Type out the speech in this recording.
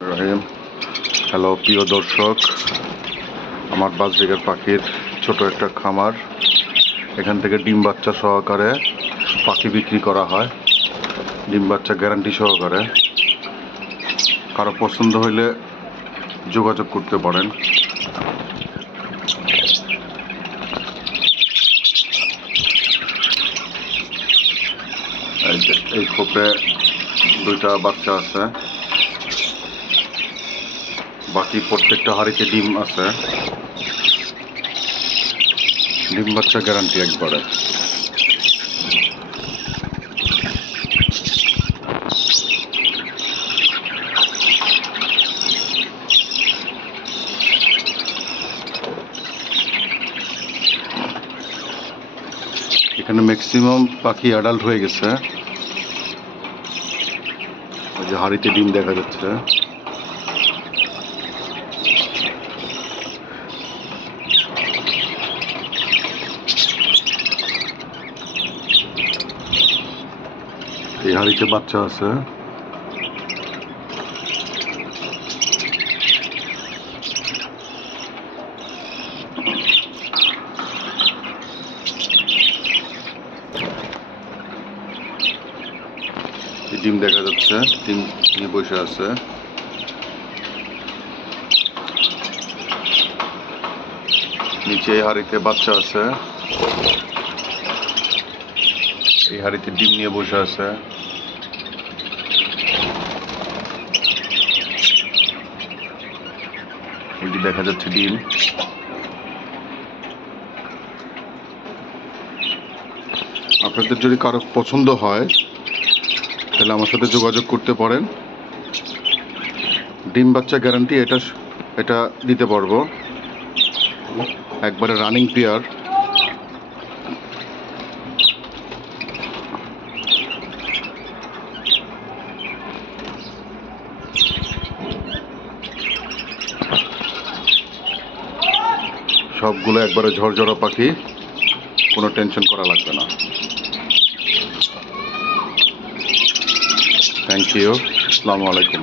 রহিম। Hello প্রিয় দর্শক, আমার বাজরিগার পাখির ছোট একটা খামার। এখান থেকে ডিম বাচ্চা সহকারে পাখি বিক্রি করা হয়, ডিম বাচ্চা গ্যারান্টি সহকারে। কারো পছন্দ হইলে যোগাযোগ করতে পারেন। এই খোপে দুইটা বাচ্চা আছে, বাকি প্রত্যেকটা হাঁড়িতে ডিম আছে। ডিম বাচ্চা গ্যারান্টি একবারে। এখানে ম্যাক্সিমাম পাখি অ্যাডাল্ট হয়ে গেছে। ওই যে হাঁড়িতে ডিম দেখা যাচ্ছে। এই হাঁড়িতে বাচ্চা আছে। ডিম দেখা যাচ্ছে, ডিম নিয়ে বসে আছে। নিচে এই হাঁড়িতে বাচ্চা আছে, এই হাঁড়িতে ডিম নিয়ে বসে আছে। এই যে দেখা যাচ্ছে ডিম। আপনাদের যদি কারো পছন্দ হয় তাহলে আমার সাথে যোগাযোগ করতে পারেন। ডিম বাচ্চা গ্যারান্টি এটা দিতে পারবো, একবারে রানিং পেয়ার। সবগুলো একবারে ঝরঝরা পাখি, কোনো টেনশন করা লাগবে না। থ্যাংক ইউ, আসসালামু আলাইকুম।